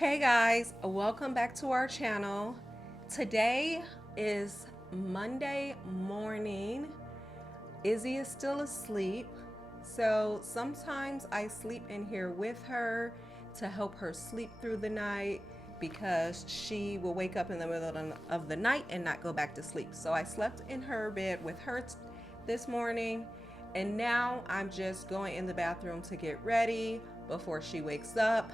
Hey guys, welcome back to our channel. Today is Monday morning. Izzy is still asleep, so sometimes I sleep in here with her to help her sleep through the night because she will wake up in the middle of the night and not go back to sleep. So I slept in her bed with her this morning, and now I'm just going in the bathroom to get ready before she wakes up.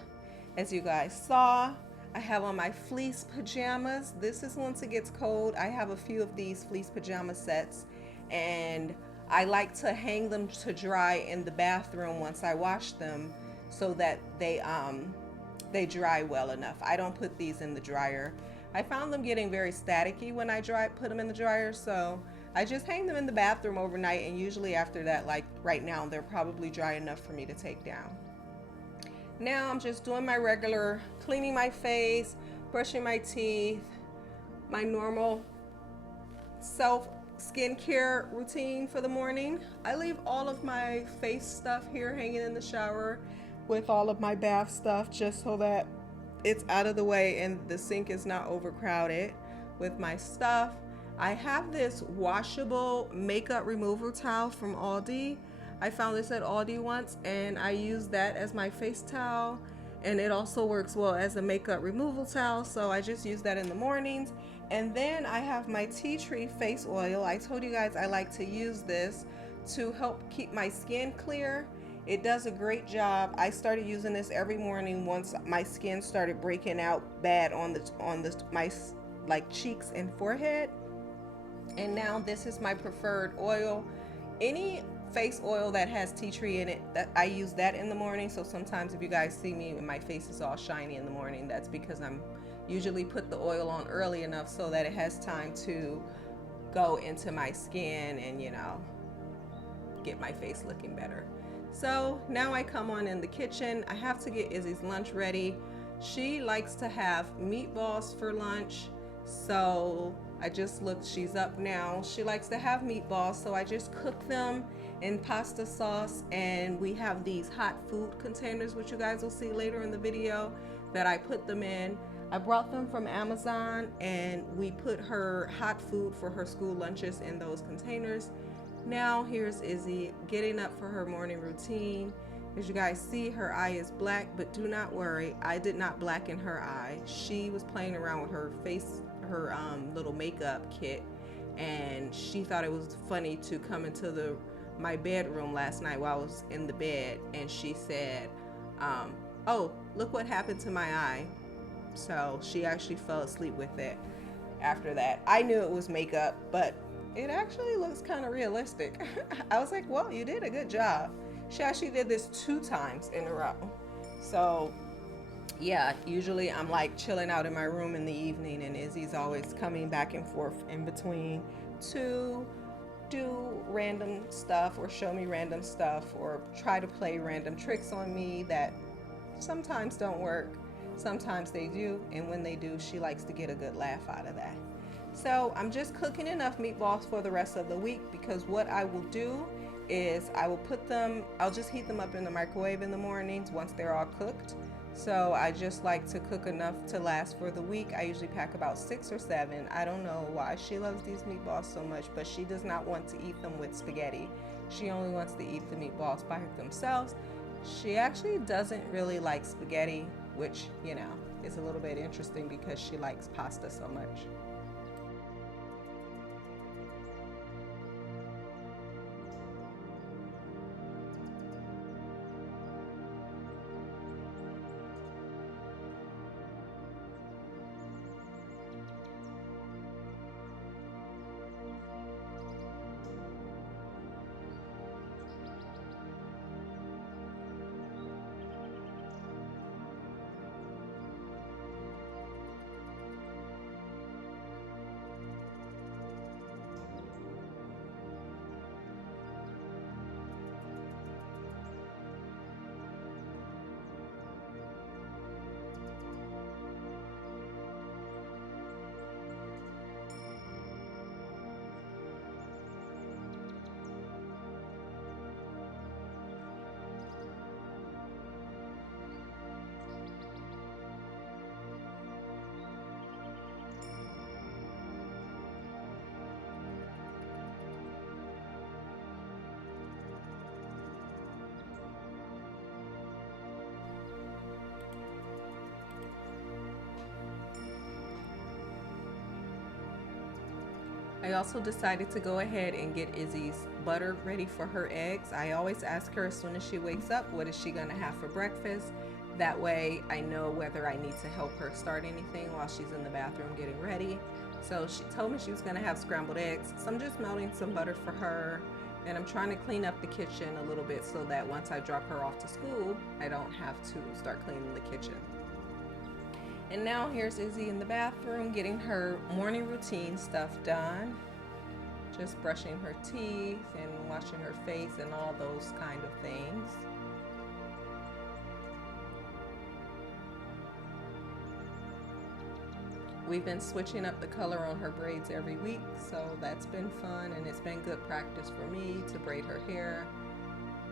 As you guys saw, I have on my fleece pajamas. This is once it gets cold. I have a few of these fleece pajama sets, and I like to hang them to dry in the bathroom once I wash them so that they dry well enough. I don't put these in the dryer. I found them getting very staticky when I put them in the dryer, so I just hang them in the bathroom overnight, and usually after that, like right now, they're probably dry enough for me to take down. Now I'm just doing my regular cleaning my face, brushing my teeth, my normal self skincare routine for the morning. I leave all of my face stuff here hanging in the shower with all of my bath stuff just so that it's out of the way and the sink is not overcrowded with my stuff. I have this washable makeup remover towel from Aldi. I found this at Aldi once, and I use that as my face towel, and it also works well as a makeup removal towel, so I just use that in the mornings. And then I have my tea tree face oil. I told you guys I like to use this to help keep my skin clear. It does a great job. I started using this every morning once my skin started breaking out bad on my like cheeks and forehead. And now this is my preferred oil. Any face oil that has tea tree in it, that I use that in the morning. So sometimes if you guys see me and my face is all shiny in the morning, that's because I'm usually put the oil on early enough so that it has time to go into my skin and get my face looking better. So now I come on in the kitchen. I have to get Izzy's lunch ready. She likes to have meatballs for lunch, so I just looked, she's up now. She likes to have meatballs, so I just cook them in pasta sauce, and we have these hot food containers, which you guys will see later in the video, that I put them in. I brought them from Amazon, and we put her hot food for her school lunches in those containers. Now here's Izzy getting up for her morning routine. As you guys see, her eye is black, but do not worry, I did not blacken her eye. She was playing around with her face, her little makeup kit, and she thought it was funny to come into my bedroom last night while I was in the bed, and she said, oh, look what happened to my eye. So she actually fell asleep with it after that. I knew it was makeup, but it actually looks kind of realistic. I was like, well, you did a good job. She actually did this 2 times in a row. So yeah, usually I'm like chilling out in my room in the evening, and Izzy's always coming back and forth in between to do random stuff or show me random stuff or try to play random tricks on me that sometimes don't work, sometimes they do, and when they do, she likes to get a good laugh out of that. So I'm just cooking enough meatballs for the rest of the week, because what I will do is I'll just heat them up in the microwave in the mornings once they're all cooked. So I just like to cook enough to last for the week. I usually pack about 6 or 7. I don't know why she loves these meatballs so much, but she does not want to eat them with spaghetti. She only wants to eat the meatballs by themselves. She actually doesn't really like spaghetti, which, is a little bit interesting because she likes pasta so much. I also decided to go ahead and get Izzy's butter ready for her eggs. I always ask her as soon as she wakes up, what is she going to have for breakfast? That way I know whether I need to help her start anything while she's in the bathroom getting ready. So she told me she was going to have scrambled eggs. So I'm just melting some butter for her. And I'm trying to clean up the kitchen a little bit so that once I drop her off to school, I don't have to start cleaning the kitchen. And now here's Izzy in the bathroom getting her morning routine stuff done. Just brushing her teeth and washing her face and all those kind of things. We've been switching up the color on her braids every week, so that's been fun, and it's been good practice for me to braid her hair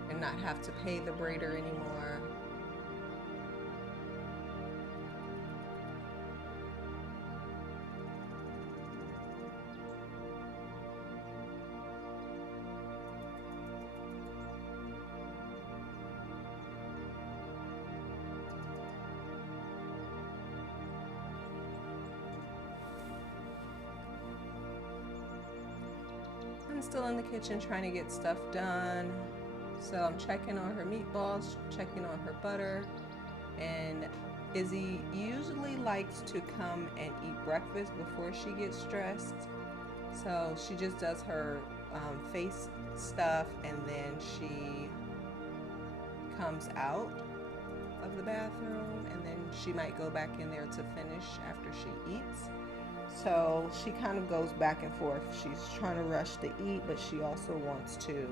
and not have to pay the braider anymore. I'm still in the kitchen trying to get stuff done. So I'm checking on her meatballs, checking on her butter, and Izzy usually likes to come and eat breakfast before she gets dressed. So she just does her face stuff, and then she comes out of the bathroom, and then she might go back in there to finish after she eats. So she kind of goes back and forth. She's trying to rush to eat, but she also wants to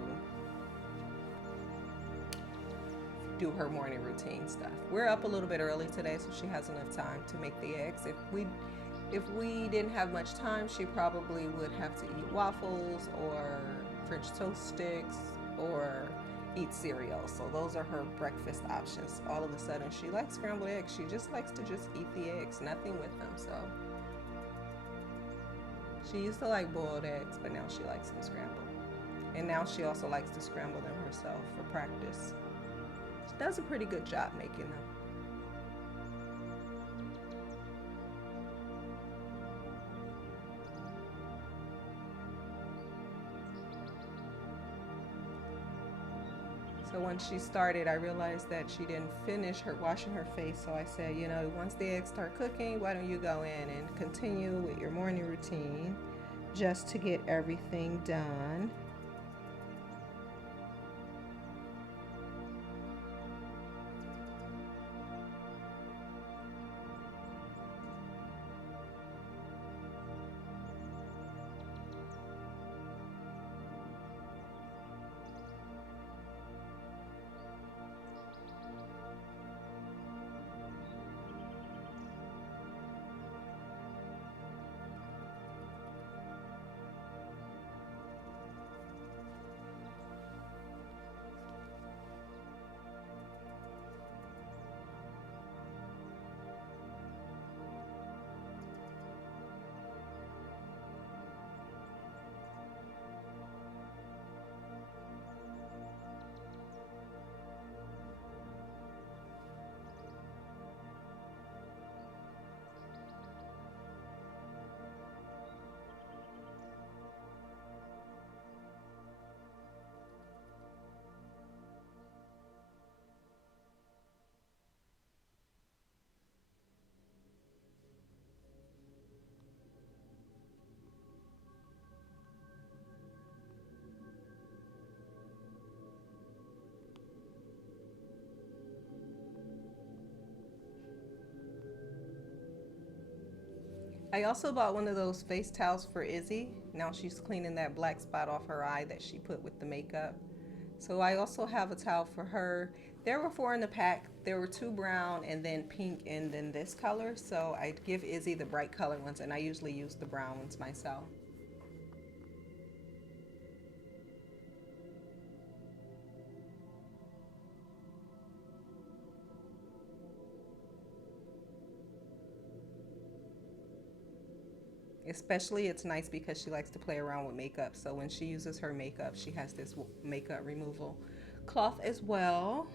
do her morning routine stuff. We're up a little bit early today, so she has enough time to make the eggs. If we didn't have much time, she probably would have to eat waffles or French toast sticks or eat cereal. So those are her breakfast options. All of a sudden, she likes scrambled eggs. She just likes to just eat the eggs, nothing with them. So she used to like boiled eggs, but now she likes them scrambled. And now she also likes to scramble them herself for practice. She does a pretty good job making them. So once she started, I realized that she didn't finish her washing her face. So I said, once the eggs start cooking, why don't you go in and continue with your morning routine just to get everything done. I also bought one of those face towels for Izzy. Now she's cleaning that black spot off her eye that she put with the makeup. So I also have a towel for her. There were 4 in the pack. There were 2 brown and then pink and then this color. So I give Izzy the bright color ones, and I usually use the brown ones myself. Especially it's nice because she likes to play around with makeup. So when she uses her makeup, she has this makeup removal cloth as well.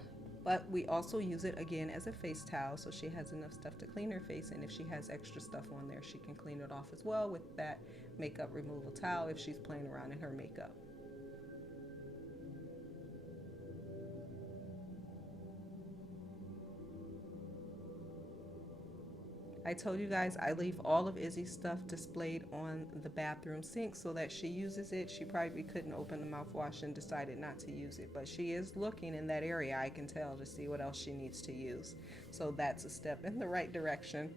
But we also use it again as a face towel, so she has enough stuff to clean her face, and if she has extra stuff on there, she can clean it off as well with that makeup removal towel if she's playing around in her makeup. I told you guys I leave all of Izzy's stuff displayed on the bathroom sink so that she uses it. She probably couldn't open the mouthwash and decided not to use it, but she is looking in that area, I can tell, to see what else she needs to use. So that's a step in the right direction.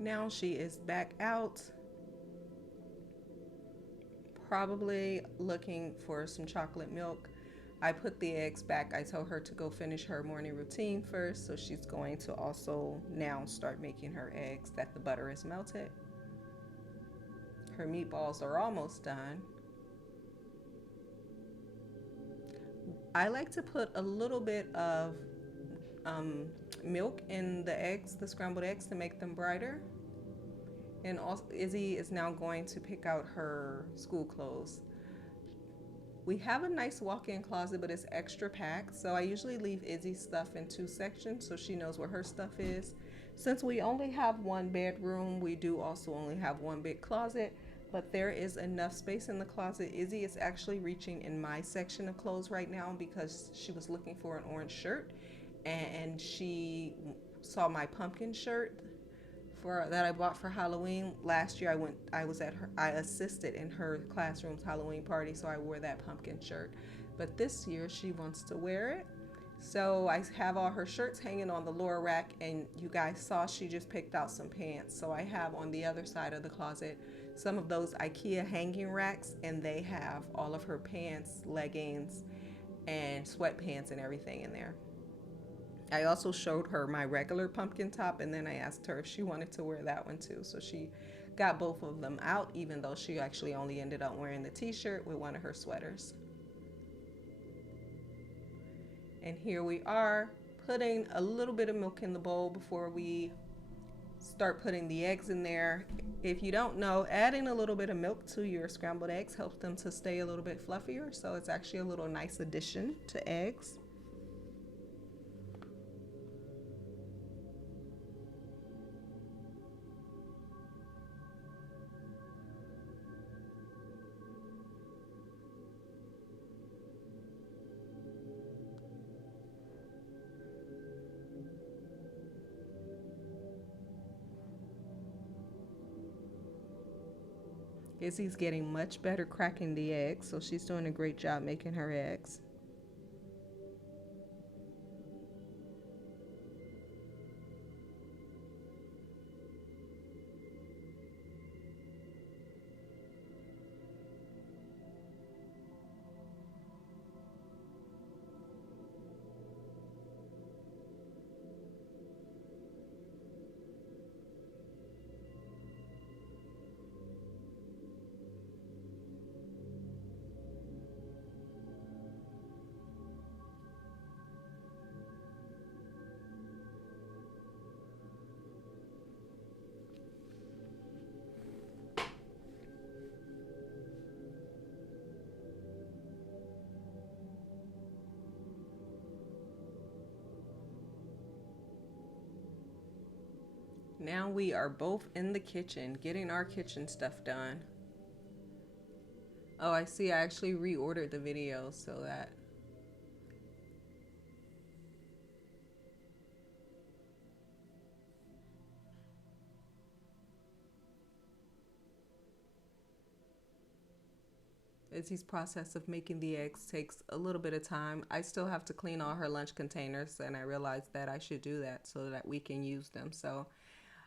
Now she is back out, probably looking for some chocolate milk. I put the eggs back. I told her to go finish her morning routine first, so she's going to also now start making her eggs that the butter is melted. Her meatballs are almost done. I like to put a little bit of milk in the eggs, the scrambled eggs, to make them brighter. And also, Izzy is now going to pick out her school clothes. We have a nice walk-in closet, but it's extra packed, so I usually leave Izzy's stuff in 2 sections so she knows where her stuff is. Since we only have 1 bedroom, we do also only have 1 big closet, but there is enough space in the closet. Izzy is actually reaching in my section of clothes right now because she was looking for an orange shirt, and she saw my pumpkin shirt that I bought for Halloween. Last year I assisted in her classroom's Halloween party, so I wore that pumpkin shirt. But this year she wants to wear it. So I have all her shirts hanging on the lower rack, and you guys saw she just picked out some pants. So I have on the other side of the closet some of those IKEA hanging racks, and they have all of her pants, leggings, and sweatpants and everything in there. I also showed her my regular pumpkin top, and then I asked her if she wanted to wear that one too. So she got both of them out, even though she actually only ended up wearing the t-shirt with one of her sweaters. And here we are putting a little bit of milk in the bowl before we start putting the eggs in there. If you don't know, adding a little bit of milk to your scrambled eggs helps them to stay a little bit fluffier. So it's actually a little nice addition to eggs. Izzy's getting much better cracking the eggs, so she's doing a great job making her eggs. Now we are both in the kitchen getting our kitchen stuff done. Oh, I see. I actually reordered the video so that Izzy's process of making the eggs takes a little bit of time. I still have to clean all her lunch containers, and I realized that I should do that so that we can use them. So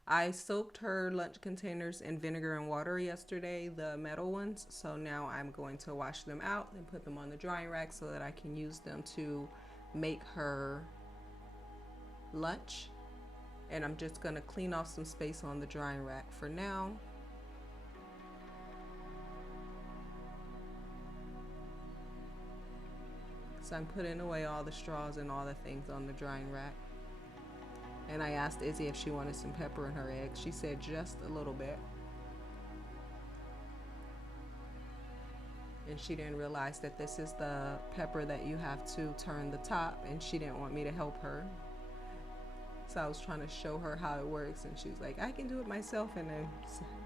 I soaked her lunch containers in vinegar and water yesterday, the metal ones. So now I'm going to wash them out and put them on the drying rack so that I can use them to make her lunch. And I'm just going to clean off some space on the drying rack for now. So I'm putting away all the straws and all the things on the drying rack. And I asked Izzy if she wanted some pepper in her eggs. She said just a little bit. and she didn't realize that this is the pepper that you have to turn the top, and she didn't want me to help her. So I was trying to show her how it works, and she was like, I can do it myself, and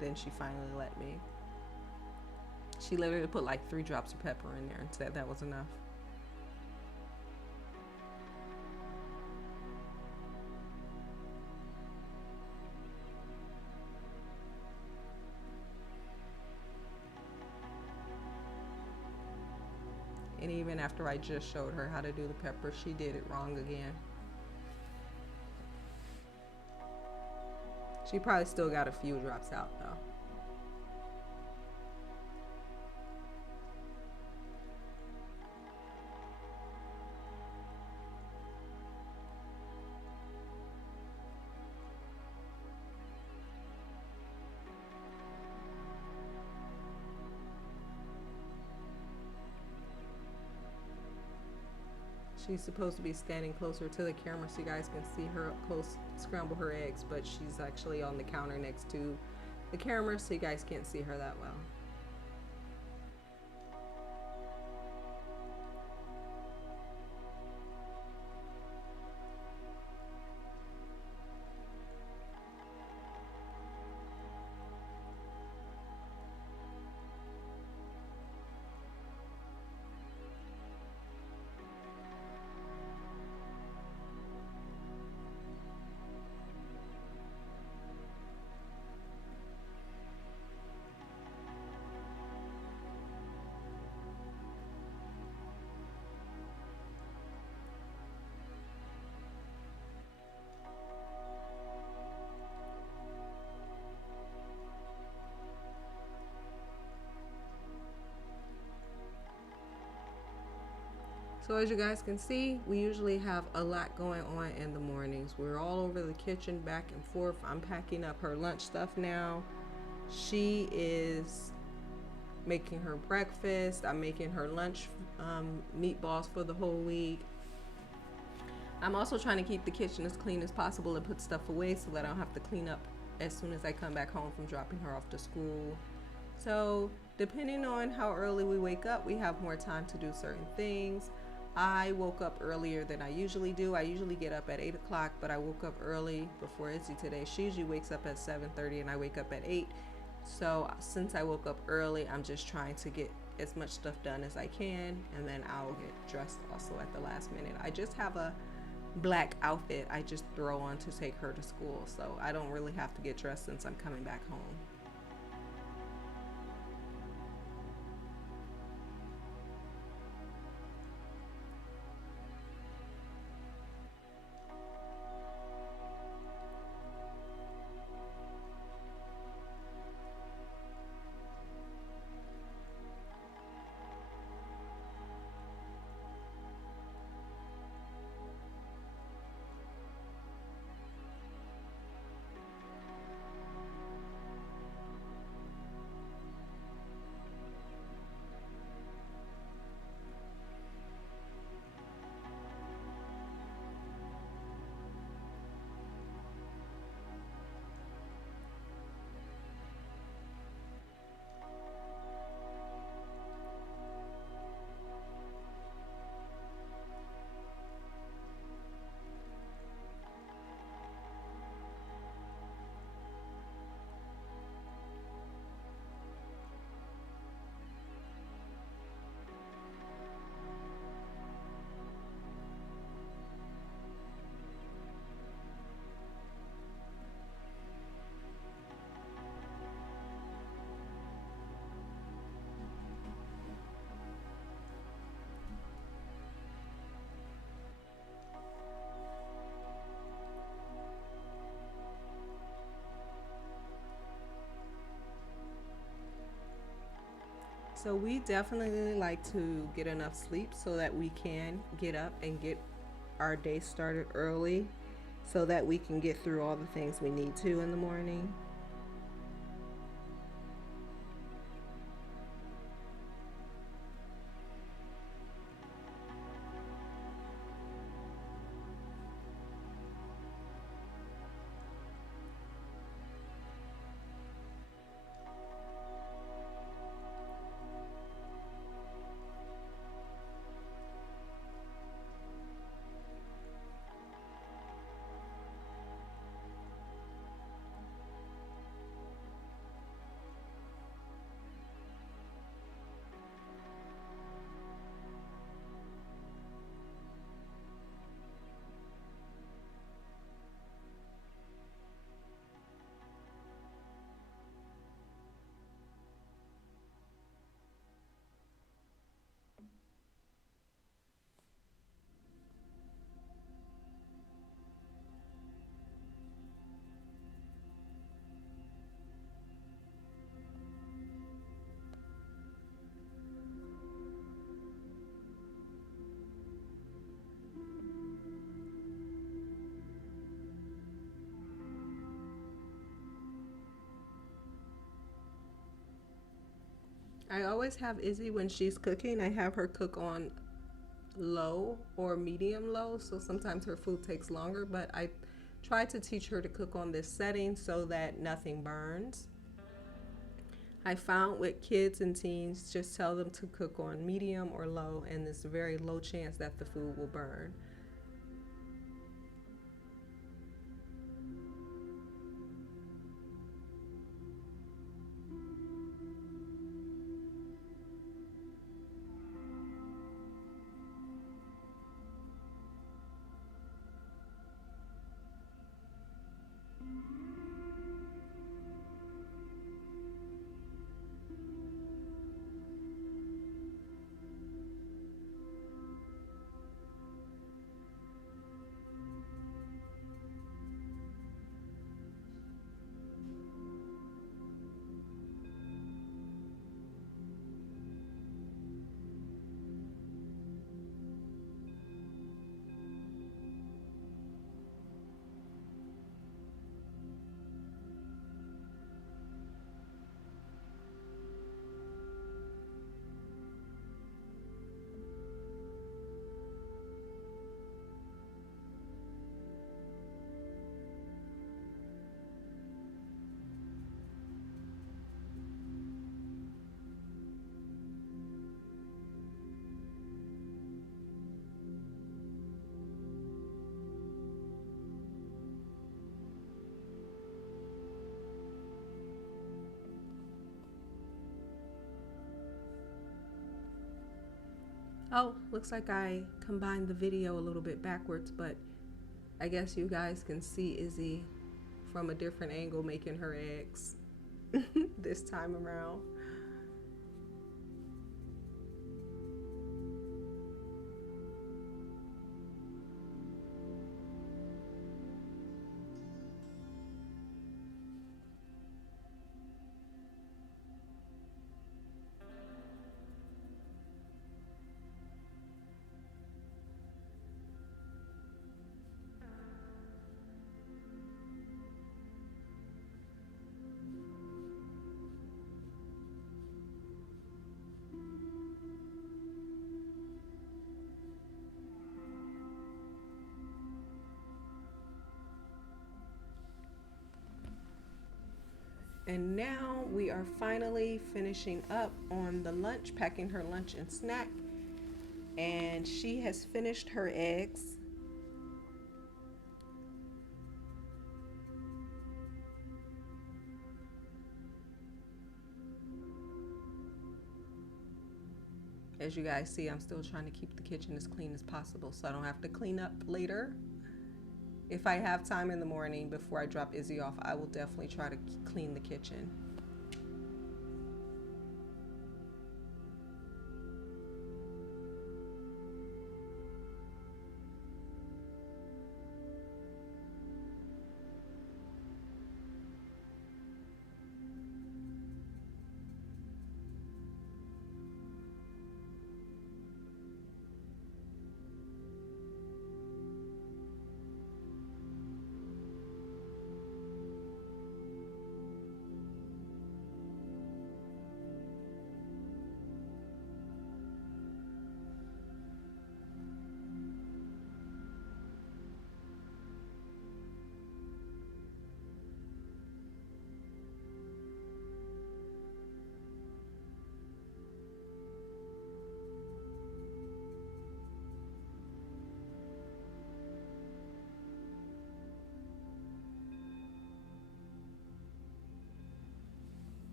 then she finally let me. She literally put like 3 drops of pepper in there and said that was enough. And even after I just showed her how to do the pepper, she did it wrong again. She probably still got a few drops out though. She's supposed to be standing closer to the camera so you guys can see her up close scramble her eggs, but she's actually on the counter next to the camera so you guys can't see her that well. So as you guys can see, we usually have a lot going on in the mornings. We're all over the kitchen, back and forth. I'm packing up her lunch stuff now. She is making her breakfast. I'm making her lunch meatballs for the whole week. I'm also trying to keep the kitchen as clean as possible and put stuff away so that I don't have to clean up as soon as I come back home from dropping her off to school. So depending on how early we wake up, we have more time to do certain things. I woke up earlier than I usually do. I usually get up at 8 o'clock, but I woke up early before Izzy today. She usually wakes up at 7:30 and I wake up at 8. So since I woke up early, I'm just trying to get as much stuff done as I can, and then I'll get dressed also at the last minute. I just have a black outfit I just throw on to take her to school, so I don't really have to get dressed since I'm coming back home. So we definitely like to get enough sleep so that we can get up and get our day started early so that we can get through all the things we need to in the morning. I always have Izzy when she's cooking. I have her cook on low or medium low, so sometimes her food takes longer, but I try to teach her to cook on this setting so that nothing burns. I found with kids and teens, just tell them to cook on medium or low, and there's a very low chance that the food will burn. Oh, looks like I combined the video a little bit backwards, but I guess you guys can see Izzy from a different angle making her eggs this time around. And now we are finally finishing up on the lunch, packing her lunch and snack. And she has finished her eggs. As you guys see, I'm still trying to keep the kitchen as clean as possible so I don't have to clean up later. If I have time in the morning before I drop Izzy off, I will definitely try to clean the kitchen.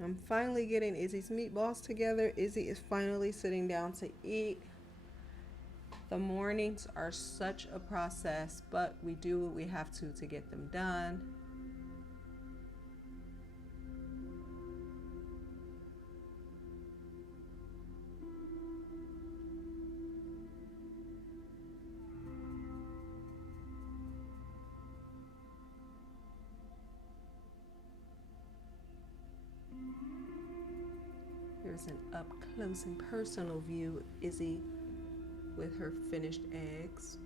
I'm finally getting Izzy's meatballs together. Izzy is finally sitting down to eat. The mornings are such a process, but we do what we have to get them done. Here's an up close and personal view of Izzy with her finished eggs.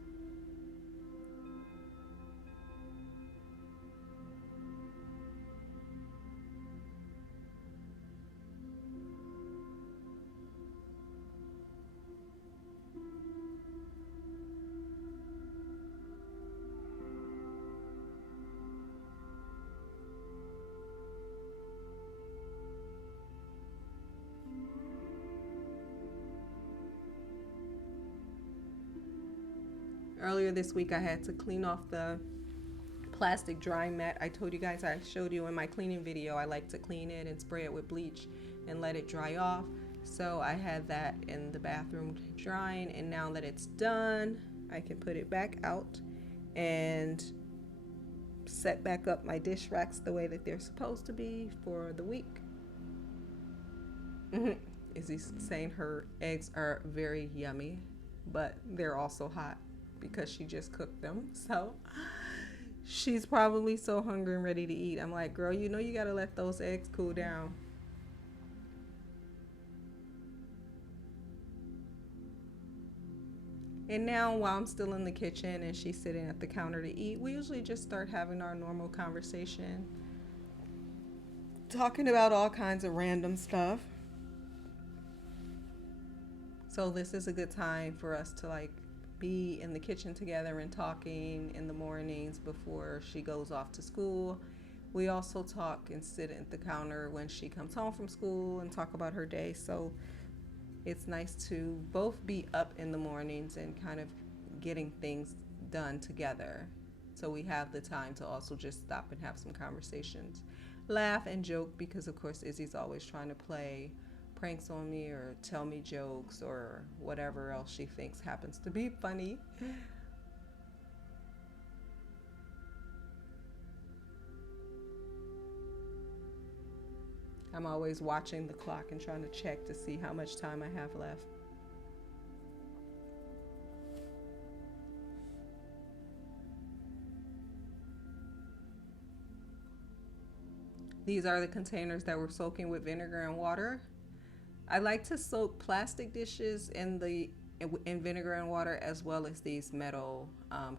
Earlier this week, I had to clean off the plastic drying mat. I told you guys, I showed you in my cleaning video, I like to clean it and spray it with bleach and let it dry off. So I had that in the bathroom drying, and now that it's done, I can put it back out and set back up my dish racks the way that they're supposed to be for the week. Izzy's saying her eggs are very yummy, but they're also hot because she just cooked them. So she's probably so hungry and ready to eat. I'm like, girl, you know you gotta let those eggs cool down. And now, while I'm still in the kitchen and she's sitting at the counter to eat, we usually just start having our normal conversation, talking about all kinds of random stuff. So this is a good time for us to like be in the kitchen together and talking in the mornings before she goes off to school. We also talk and sit at the counter when she comes home from school and talk about her day. So it's nice to both be up in the mornings and kind of getting things done together. So we have the time to also just stop and have some conversations, laugh and joke, because of course Izzy's always trying to play pranks on me or tell me jokes or whatever else she thinks happens to be funny. I'm always watching the clock and trying to check to see how much time I have left. These are the containers that we're soaking with vinegar and water. I like to soak plastic dishes in vinegar and water, as well as these metal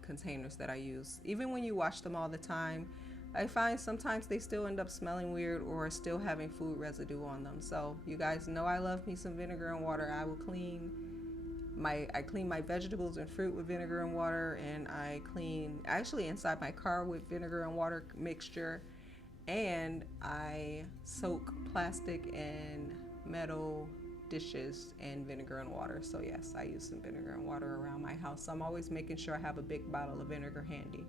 containers that I use. Even when you wash them all the time, I find sometimes they still end up smelling weird or still having food residue on them. So you guys know I love me some vinegar and water. I clean my vegetables and fruit with vinegar and water, and I clean actually inside my car with vinegar and water mixture, and I soak plastic and metal dishes in vinegar and water. So yes, I use some vinegar and water around my house. So I'm always making sure I have a big bottle of vinegar handy.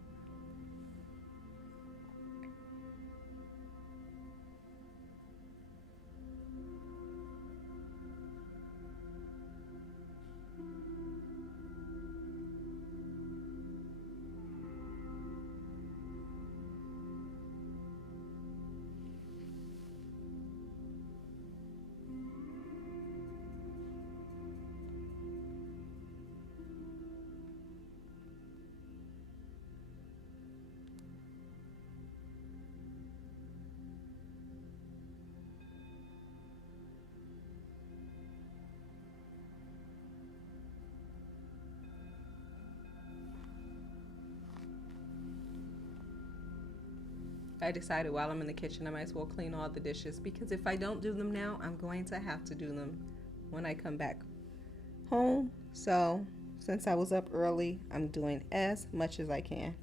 I decided while I'm in the kitchen, I might as well clean all the dishes, because if I don't do them now, I'm going to have to do them when I come back home. So since I was up early, I'm doing as much as I can.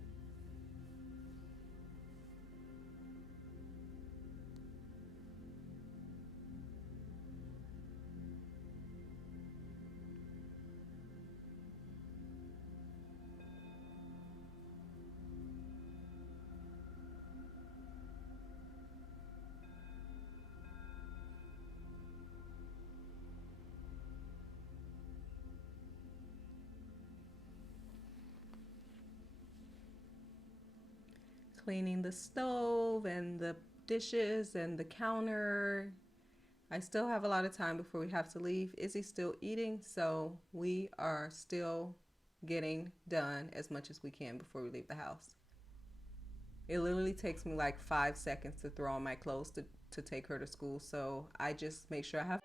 Cleaning the stove and the dishes and the counter. I still have a lot of time before we have to leave. Izzy's still eating, so we are still getting done as much as we can before we leave the house. It literally takes me like 5 seconds to throw on my clothes to take her to school, so I just make sure I have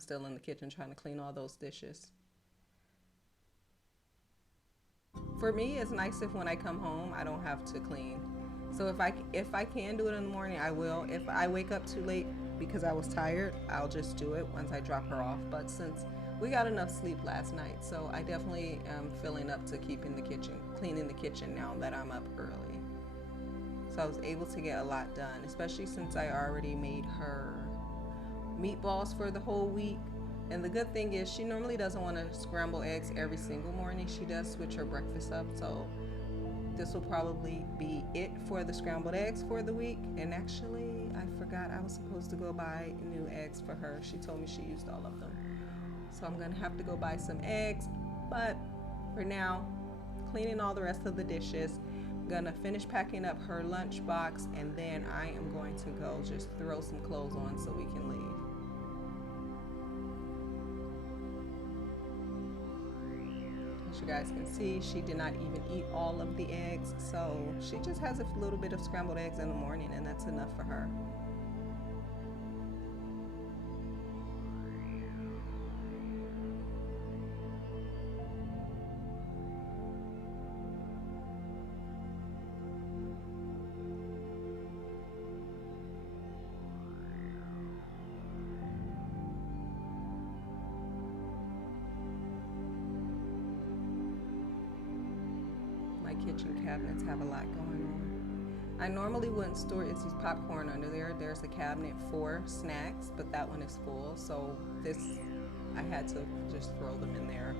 I'm still in the kitchen trying to clean all those dishes. For me, it's nice if when I come home, I don't have to clean. So if I can do it in the morning, I will. If I wake up too late because I was tired, I'll just do it once I drop her off. But since we got enough sleep last night, so I definitely am filling up to keeping the kitchen, cleaning the kitchen now that I'm up early. So I was able to get a lot done, especially since I already made her meatballs for the whole week. And the good thing is she normally doesn't want to scramble eggs every single morning. She does switch her breakfast up, so this will probably be it for the scrambled eggs for the week. And actually, I forgot I was supposed to go buy new eggs for her. She told me she used all of them. So I'm gonna have to go buy some eggs. But for now, cleaning all the rest of the dishes, gonna finish packing up her lunch box, and then I am going to go just throw some clothes on so we can leave. As you guys can see, she did not even eat all of the eggs, so she just has a little bit of scrambled eggs in the morning, and that's enough for her. Kitchen cabinets have a lot going on. I normally wouldn't store Izzy's popcorn under there. There's a cabinet for snacks, but that one is full, so I had to just throw them in there.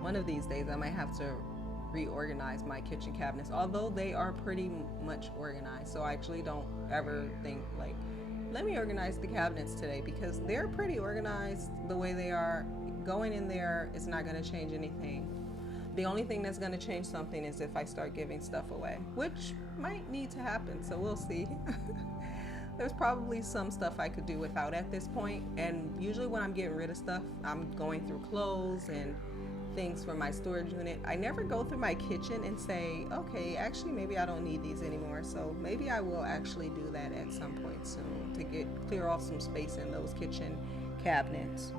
One of these days I might have to reorganize my kitchen cabinets, although they are pretty much organized. So I actually don't ever think like, let me organize the cabinets today, because they're pretty organized the way they are. Going in there is not going to change anything. The only thing that's going to change something is if I start giving stuff away, which might need to happen, so we'll see. There's probably some stuff I could do without at this point, and usually when I'm getting rid of stuff, I'm going through clothes and things from my storage unit. I never go through my kitchen and say, okay, actually maybe I don't need these anymore, so maybe I will actually do that at some point soon to clear off some space in those kitchen cabinets.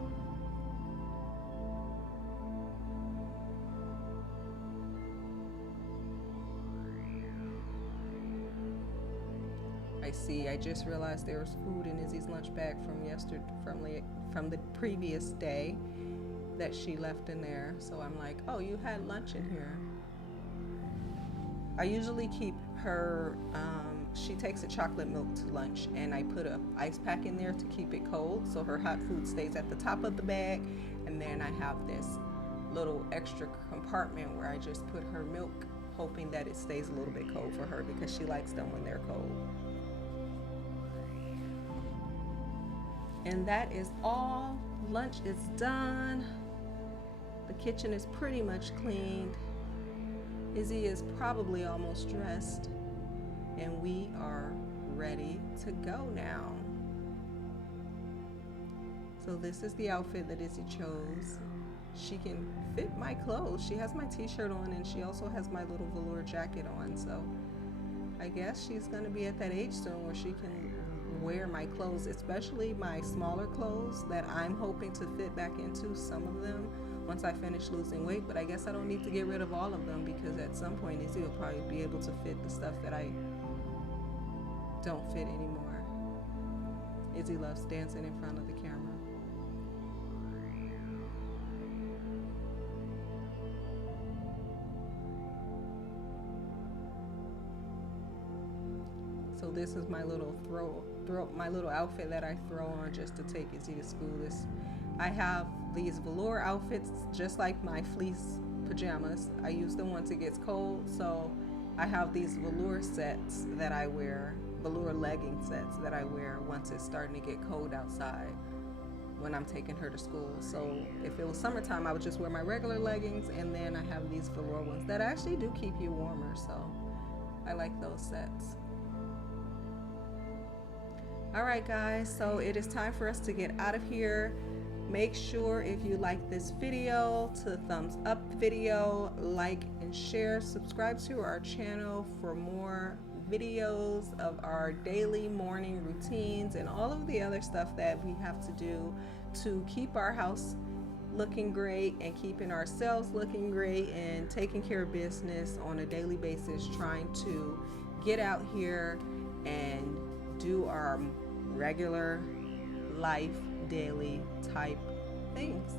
I just realized there was food in Izzy's lunch bag from the previous day that she left in there. So I'm like, oh, you had lunch in here. I usually keep her, she takes a chocolate milk to lunch, and I put an ice pack in there to keep it cold so her hot food stays at the top of the bag. And then I have this little extra compartment where I just put her milk, hoping that it stays a little bit cold for her because she likes them when they're cold. And that is all. Lunch is done. The kitchen is pretty much cleaned. Izzy is probably almost dressed, and we are ready to go now. So this is the outfit that Izzy chose. She can fit my clothes. She has my t-shirt on, and she also has my little velour jacket on. So I guess she's gonna be at that age soon where she can wear my clothes, especially my smaller clothes that I'm hoping to fit back into some of them once I finish losing weight. But I guess I don't need to get rid of all of them, because at some point Izzy will probably be able to fit the stuff that I don't fit anymore. Izzy loves dancing in front of the camera. So this is my little my little outfit that I throw on just to take Izzy to school. I have these velour outfits just like my fleece pajamas. I use them once it gets cold, so I have these velour sets that I wear, velour legging sets that I wear once it's starting to get cold outside when I'm taking her to school. So if it was summertime, I would just wear my regular leggings, and then I have these velour ones that actually do keep you warmer, so I like those sets. Alright guys, so it is time for us to get out of here. Make sure if you like this video to thumbs up the video, like and share, subscribe to our channel for more videos of our daily morning routines and all of the other stuff that we have to do to keep our house looking great and keeping ourselves looking great and taking care of business on a daily basis, trying to get out here and do our regular life daily type things.